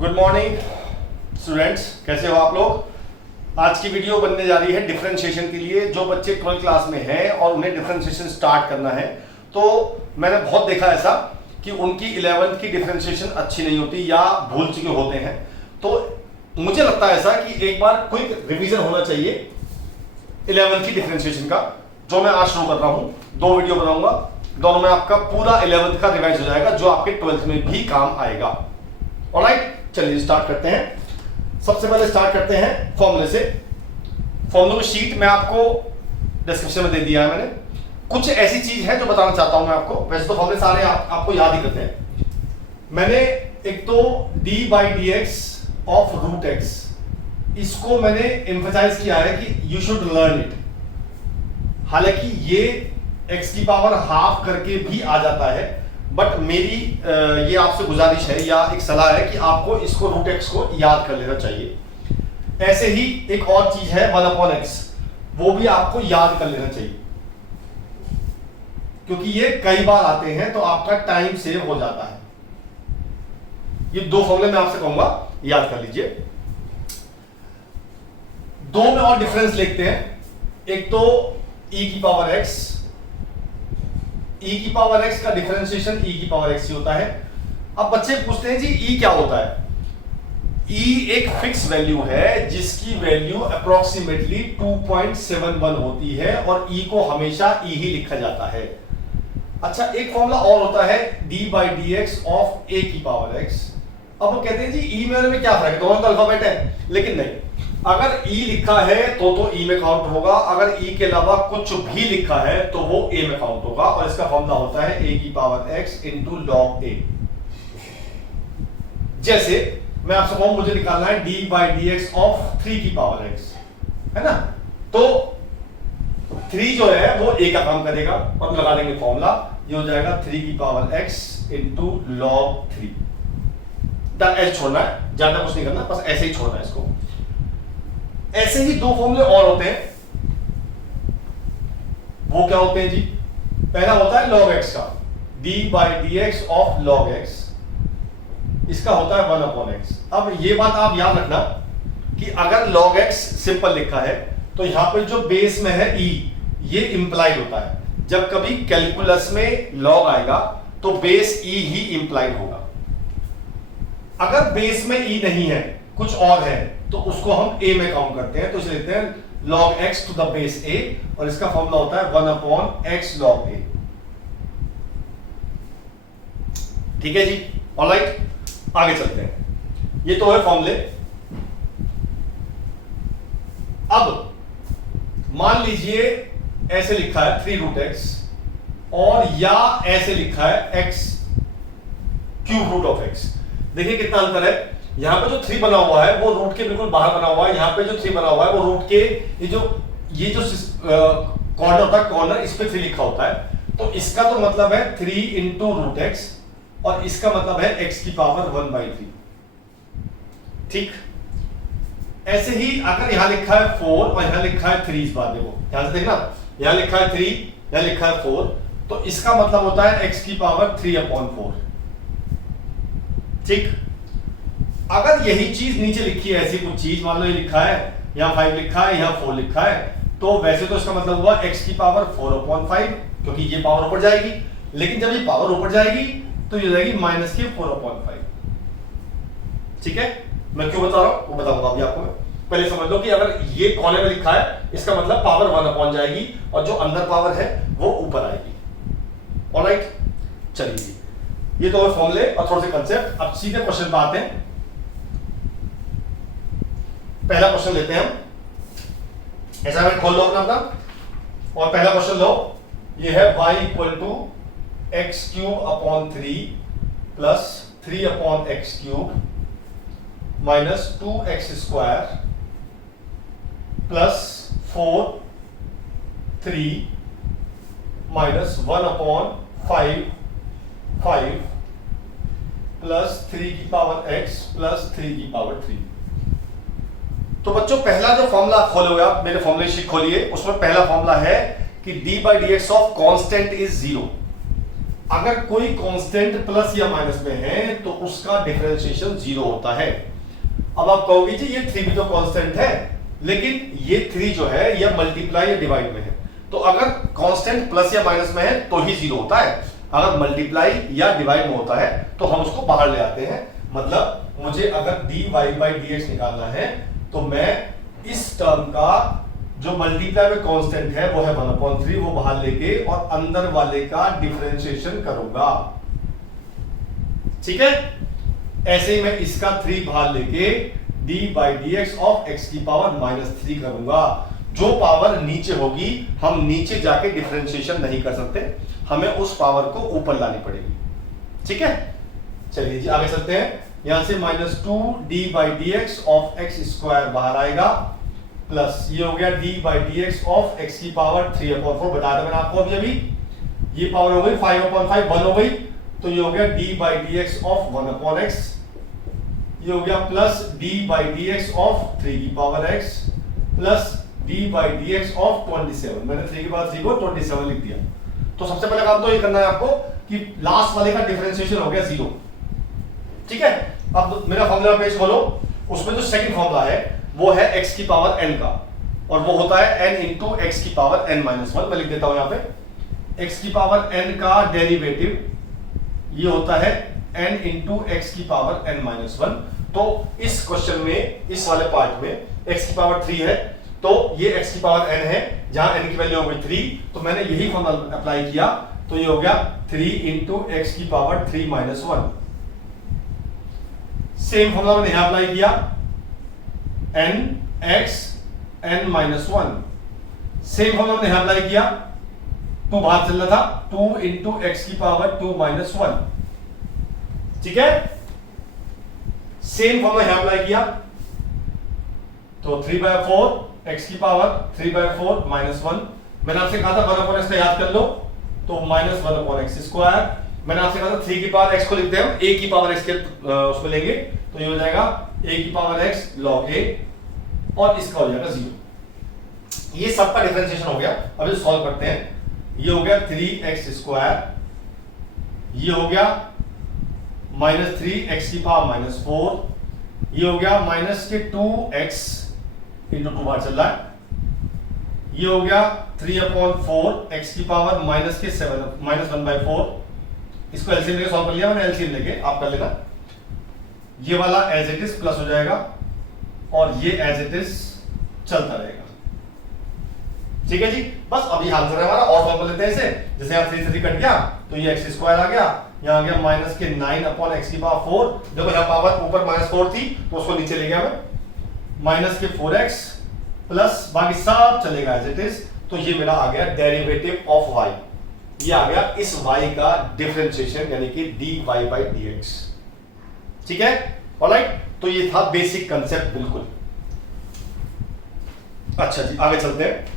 Good morning students, कैसे हो आप लोग। आज की वीडियो बनने जा रही है डिफरेंशिएशन के लिए। जो बच्चे 12th क्लास में हैं और उन्हें डिफरेंशिएशन स्टार्ट करना है, तो मैंने बहुत देखा ऐसा कि उनकी 11th की डिफरेंशिएशन अच्छी नहीं होती या भूल चुके होते हैं। तो मुझे लगता है ऐसा कि एक बार क्विक रिवीजन होना चाहिए 11th की डिफरेंशिएशन का, जो मैं आज शुरू कर रहा हूं। 2 वीडियो बनाऊंगा, दोनों में आपका पूरा 11th का रिवाइज हो जाएगा, जो आपके 12th में भी काम आएगा। ऑलराइट, चलिए स्टार्ट करते हैं। सबसे पहले स्टार्ट करते हैं फॉर्मूले से। फॉर्मूला शीट मैं आपको डिस्क्रिप्शन में दे दिया है मैंने। कुछ ऐसी चीज है जो बताना चाहता हूं मैं आपको। वैसे तो फॉर्मूले सारे आपको याद ही करते हैं। मैंने एक तो d by d x of root x, इसको मैंने एम्फसाइज किया है कि यू शुड लर्न इट। हालांकि ये एक्स की पावर हाफ करके भी आ जाता है, बट मेरी ये आपसे गुजारिश है या एक सलाह है कि आपको इसको रूट एक्स को याद कर लेना चाहिए। ऐसे ही एक और चीज है 1/x, वो भी आपको याद कर लेना चाहिए, क्योंकि ये कई बार आते हैं तो आपका टाइम सेव हो जाता है। ये 2 फॉर्मूले मैं आपसे कहूंगा, याद कर लीजिए। 2 में और डिफरेंस लिखते हैं। एक तो e की पावर x, e की पावर x का डिफरेंशिएशन e की पावर x ही होता है। अब बच्चे पूछते हैं जी e क्या होता है। e एक फिक्स वैल्यू है जिसकी वैल्यू अप्रोक्सीमेटली 2.71 होती है और e को हमेशा e ही लिखा जाता है। अच्छा, एक फॉर्मूला और होता है d by d x of a की पावर x। अब वो कहते हैं जी e में क्या फर्क है, दोनों तो अल्फाबेट है। लेकिन नहीं, अगर e लिखा है तो e में काउंट होगा, अगर e के अलावा कुछ भी लिखा है तो वो a में काउंट होगा। और इसका फॉर्मूला होता है a की power x into log a। जैसे मैं आपसे कहूं मुझे निकालना है d by d x of 3 की पावर x, है ना। तो 3 जो है वो a का काम करेगा और लगा देंगे फॉर्मूला, ये हो जाएगा 3 की पावर x इंटू लॉग 3। ऐसे छोड़ना है, ज्यादा कुछ नहीं करना, बस ऐसे ही छोड़ना है इसको। ऐसे ही 2 फॉर्मूले और होते हैं। वो क्या होते हैं जी। पहला होता है log x का, d by d x of log x, इसका होता है 1/x। अब ये बात आप याद रखना कि अगर log x सिंपल लिखा है तो यहां पर जो बेस में है e, ये इंप्लाइड होता है। जब कभी कैलकुलस में log आएगा तो बेस e ही इंप्लाइड होगा। अगर बेस में e नहीं है, कुछ और है, तो उसको हम a में काउंट करते हैं। तो इसे लिखते हैं log x to the base a, और इसका फॉर्मूला होता है 1/x log a। ठीक है जी, ऑलराइट, आगे चलते हैं। ये तो है फॉर्मूले। अब मान लीजिए ऐसे लिखा है 3 रूट x, और या ऐसे लिखा है x cube root of x। देखिए कितना अंतर है। यहां पे जो 3 बना हुआ है वो रूट के बिल्कुल बाहर बना हुआ है, यहां पे जो 3 बना हुआ है वो रूट के ये जो कॉर्नर होता है, कॉर्नर इस पे 3 लिखा होता है। तो इसका तो मतलब है 3 इंटू रूट एक्स, और इसका मतलब है x की पावर 1/3। ठीक, ऐसे ही अगर यहां लिखा है 4 और यहां लिखा है 3, इस बात देखो ध्यान से देखना, यहां लिखा है 3, यहां लिखा है 4, तो इसका मतलब होता है x की पावर 3/4। ठीक, अगर यही चीज नीचे लिखी है, ऐसी कुछ चीज, मान लो ये लिखा है, यहां 5 लिखा है, यहां 4 लिखा है, तो वैसे तो इसका मतलब हुआ x की पावर 4/5, क्योंकि ये पावर ऊपर जाएगी। लेकिन जब ये पावर ऊपर जाएगी तो ये जाएगी माइनस के 4/5। ठीक है, मैं क्यों बता रहा हूं वो बताऊंगा अभी आपको। पहले समझ लो कि अगर ये कॉलम में लिखा है, इसका मतलब पावर 1 जाएगी, और जो अंदर पावर है वो ऊपर आएगी। ऑलराइट, चलिए, ये तो है फॉर्मूले और थोड़े से कंसेप्ट। अब सीधे क्वेश्चन पे आते हैं। पहला क्वेश्चन लेते हैं हम। ऐसा मैं खोल लो अपना, और पहला क्वेश्चन लो, ये है y equal to x cube upon 3 plus 3/x cube minus 2x square plus 4 3 minus 1/5 plus 3 की पावर x प्लस 3 की पावर 3। तो बच्चों, पहला जो फॉर्मूला खोलोगे आप, मेरे फॉर्मूले शीट खोलिए, उसमें पहला फॉर्मूला है कि d by d x of constant is 0। अगर कोई कांस्टेंट प्लस या माइनस में है तो उसका डिफरेंशिएशन 0 होता है। अब आप कहोगे जी ये 3 भी तो कांस्टेंट है, लेकिन ये 3 जो है ये मल्टीप्लाई या डिवाइड में है, तो अगर कांस्टेंट प्लस या माइनस में है तो ही 0 होता है। अगर मल्टीप्लाई या डिवाइड में होता है तो हम उसको बाहर ले आते हैं। मतलब मुझे अगर dy बाई dx निकालना है तो मैं इस टर्म का जो मल्टीप्लाई में कांस्टेंट है वो है 1/3, वो बाहर लेके और अंदर वाले का डिफरेंशिएशन करूंगा। ठीक है, ऐसे ही मैं इसका 3 बाहर लेके dy by dx of x की पावर -3 करूंगा। जो पावर नीचे होगी हम नीचे जाके डिफरेंशिएशन नहीं कर सकते, हमें उस पावर को ऊपर लानी पड़ेगी। ठीक है, चलिए जी आगे चलते हैं। यहां से -2 dy by dx of x square बाहर आएगा, प्लस ये हो गया dy by dx of x की पावर 3/4, बताया मैंने आपको अभी ये पावर हो गई 5/5 1 हो गई, तो ये हो गया dy by dx of 1/x, ये हो गया plus dy by dx of 3 की power x plus dy by dx of 27। मैंने 3 की पावर 3 को 27 लिख दिया। तो सबसे पहले काम तो ये करना है आपको कि लास्ट वाले का डिफरेंशिएशन हो गया 0। ठीक है, अब मेरा फॉर्मूला पेज खोलो, उसमें जो सेकंड फॉर्मूला है वो है x की पावर n का, और वो होता है n इंटू x की पावर n माइनस 1। मैं लिख देता हूं यहां पे x की पावर n का डेरिवेटिव ये होता है n इंटू x की पावर n माइनस 1। तो इस क्वेश्चन में, इस वाले पार्ट में x की पावर 3 है, तो ये x की पावर n है, जहां n की वैल्यू हो गई 3, तो मैंने यही फॉर्मूला अप्लाई किया, तो ये हो गया 3 इंटू x की पावर 3 माइनस 1। सेम फॉर्मूला मैंने यहां अप्लाई किया, n x n minus 1। Same formula मैंने यहां अप्लाई किया, 2 बाहर चल रहा था, 2 इंटू x की पावर 2 माइनस 1। ठीक है, सेम फॉर्मूला यहां अप्लाई किया, तो 3/4 x की पावर 3/4 माइनस 1। मैंने आपसे कहा था 1/x का याद कर लो, तो माइनस 1/x स्क्वायर। मैंने आपसे कहा था 3 की पावर x को लिखते हैं हम a की पावर x के उसमें लेंगे, तो ये हो जाएगा a की पावर x log a, और इसका हो जाएगा 0। ये सबका डिफरेंशिएशन हो गया। अब इसे सॉल्व करते हैं। ये हो गया 3x स्क्वायर, ये हो गया -3x की पावर -4, ये हो गया माइनस के 2x इंटू 2 बार चल रहा है, ये हो गया 3/4 x की पावर माइनस के 7 -1/4। इसको एलसीएम लेके सॉल्व कर लिया मैंने, एलसीएम लेके आप कर लेना। ये वाला एज इट इज प्लस हो जाएगा और ये एज इट इज चलता रहेगा। ठीक है जी, बस अभी आंसर है हमारा। और सॉल्व कर लेते हैं इसे। जैसे यहाँ 3 से 3 कट गया तो ये x स्क्वायर आ गया, यहाँ आ गया माइनस के 9/x की पावर 4। देखो यहाँ पावर ऊपर -4 थी तो उसको नीचे ले गया मैं, माइनस के 4x प्लस बाकी सब चलेगा एज इट इज। तो ये मेरा आ गया डेरिवेटिव ऑफ y, ये आ गया इस y का डिफरेंशिएशन यानी कि dy बाई dx। ठीक है, ऑलराइट, तो ये था बेसिक कंसेप्ट बिल्कुल। अच्छा जी आगे चलते हैं।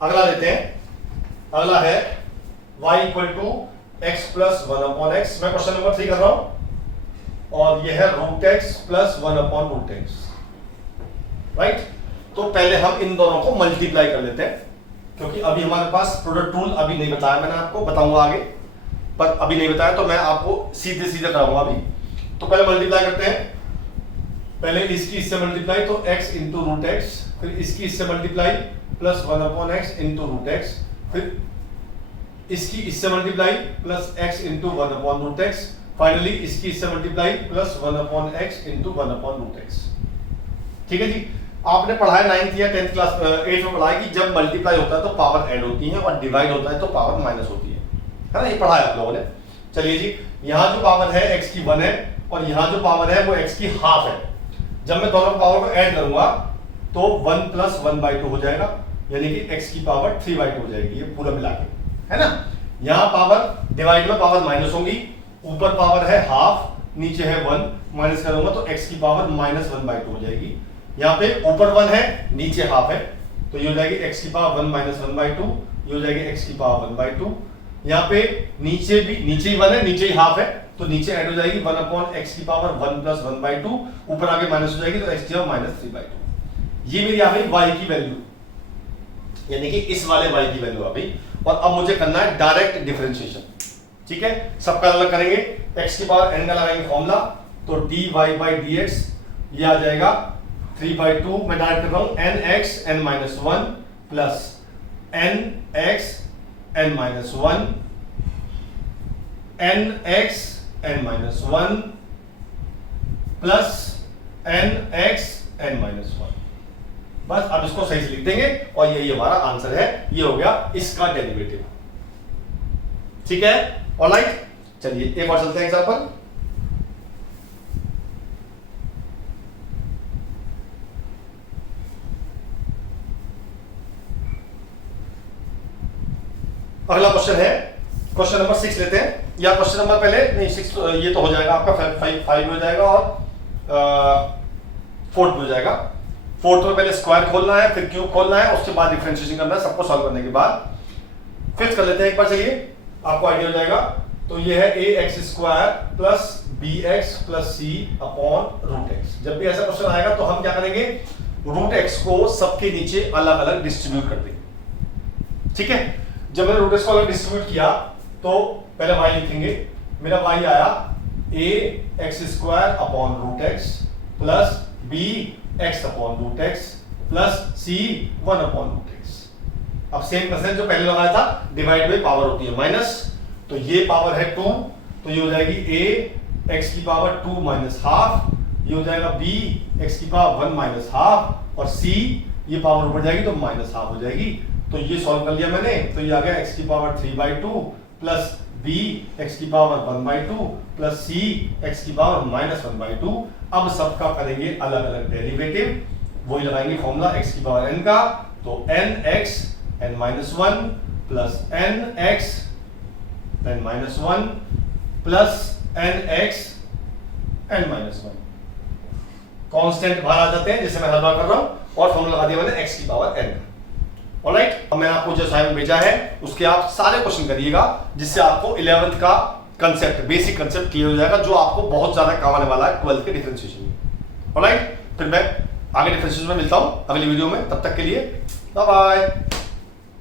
अगला लेते हैं। अगला है y equal to x plus 1/x। मैं क्वेश्चन नंबर 3 कर रहा हूं, और यह है √x प्लस 1/√x। राइट, तो पहले हम इन दोनों को मल्टीप्लाई कर लेते हैं, क्योंकि अभी हमारे पास प्रोडक्ट रूल अभी नहीं बताया मैंने, आपको बताऊंगा आगे, पर अभी नहीं बताया तो मैं आपको सीधे सीधे कराऊंगा अभी। तो पहले मल्टीप्लाई करते हैं। पहले इसकी इससे मल्टीप्लाई, तो x इंटू √x, फिर इसकी इससे multiply plus 1/x into √x, फिर इसकी इससे multiply plus x into 1/√x, finally इसकी इससे multiply plus 1/x into 1/√x। ठीक है जी, आपने पढ़ा है 9th या 10th क्लास 8th में पढ़ा है कि जब मल्टीप्लाई होता है तो पावर ऐड होती है और डिवाइड होता है तो पावर माइनस होती है ना, ये पढ़ा है आप लोगों ने। चलिए जी, यहाँ जो पावर है x की 1 है और यहाँ जो पावर है वो x की हाफ है। जब मैं दोनों पावर को ऐड करूंगा तो 1 प्लस 1/2 हो जाएगा, यानी कि x की पावर 3/2 हो जाएगी, ये पूरा मिला के, है ना। यहाँ पावर डिवाइड में पावर माइनस होंगी, ऊपर पावर है हाफ, नीचे है 1, माइनस करूंगा तो x की पावर -1/2 हो जाएगी। यहाँ पे ऊपर 1 है नीचे हाफ है, तो ये हो जाएगी x की पावर 1 माइनस 1/2, ये हो जाएगी x की पावर 1/2। यहाँ पे नीचे भी, नीचे ही 1 है, नीचे ही हाफ है, तो नीचे ऐड हो जाएगी 1 अपॉन x की पावर 1 प्लस 1/2, ऊपर आगे माइनस हो जाएगी तो x की पावर माइनस 3/2। ये मेरी आ गई y की वैल्यू, यानी कि इस वाले y की वैल्यू आ गई। और अब मुझे करना है डायरेक्ट डिफरेंशिएशन, ठीक है, सबका अलग करेंगे। x की पावर n का लगाएंगे फॉर्मूला, तो dy by dx ये आ जाएगा 3/2, मैं डायरेक्ट कर रहा हूं nx n minus 1 plus nx n minus 1 nx n minus 1 plus nx n minus 1। बस अब इसको सही से लिख देंगे और यही हमारा आंसर है, ये हो गया इसका डेरिवेटिव, ठीक है, ऑलराइट। चलिए एक और चलते हैं एग्जांपल। अगला क्वेश्चन है क्वेश्चन नंबर 6 लेते हैं, या क्वेश्चन नंबर पहले नहीं 6 ये तो हो जाएगा आपका 5 हो जाएगा और 4 हो जाएगा। 4 में पहले स्क्वायर खोलना है, फिर क्यूब खोलना है, उसके बाद डिफरेंशिएशन करना है, सबको सॉल्व करने के बाद। फिफ्थ कर लेते हैं एक बार, चलिए आपको आइडिया हो जाएगा। तो ये है ax square plus bx plus c upon root x. जब भी ऐसा क्वेश्चन आएगा तो हम क्या करेंगे, रूट एक्स को सबके नीचे अलग अलग डिस्ट्रीब्यूट कर देंगे, ठीक है। जब मैंने रूट एक्स को अलग डिस्ट्रीब्यूट किया तो पहले y लिखेंगे, मेरा y आया ax square upon root x plus bx upon root x plus c 1 upon root x. अब सेम परसेंट जो पहले लगाया था, डिवाइड बाई पावर होती है माइनस, तो ये पावर है 2, तो ये हो जाएगी a x की पावर 2 माइनस हाफ, ये हो जाएगा b x की पावर 1 माइनस हाफ, और c ये पावर ऊपर जाएगी तो माइनस हाफ हो जाएगी। तो ये सॉल्व कर लिया मैंने, तो ये आ गया x की पावर 3/2 प्लस b x की पावर 1/2 प्लस c x की पावर माइनस 1/2। अब सबका करेंगे अलग अलग डेरिवेटिव, वही लगाएंगे फॉर्मूला x की पावर n का, तो nx n minus 1 plus nx n minus 1 plus nx n minus 1। Constant बाहर आ जाते हैं जैसे मैं हर बार कर रहा हूं, और फॉर्मूला लगा दिया मैंने x की पावर n। ऑलराइट, अब मैंने आपको जो असाइनमेंट भेजा है उसके आप सारे क्वेश्चन करिएगा, जिससे आपको 11th का कंसेप्ट, बेसिक कंसेप्ट क्लियर हो जाएगा, जो आपको बहुत ज्यादा काम आने वाला है 12th के डिफरेंशिएशन में। ऑलराइट, फिर मैं आगे डिफरेंशिएशन में मिलता हूं अगली वीडियो में, तब तक के लिए बाय बाय।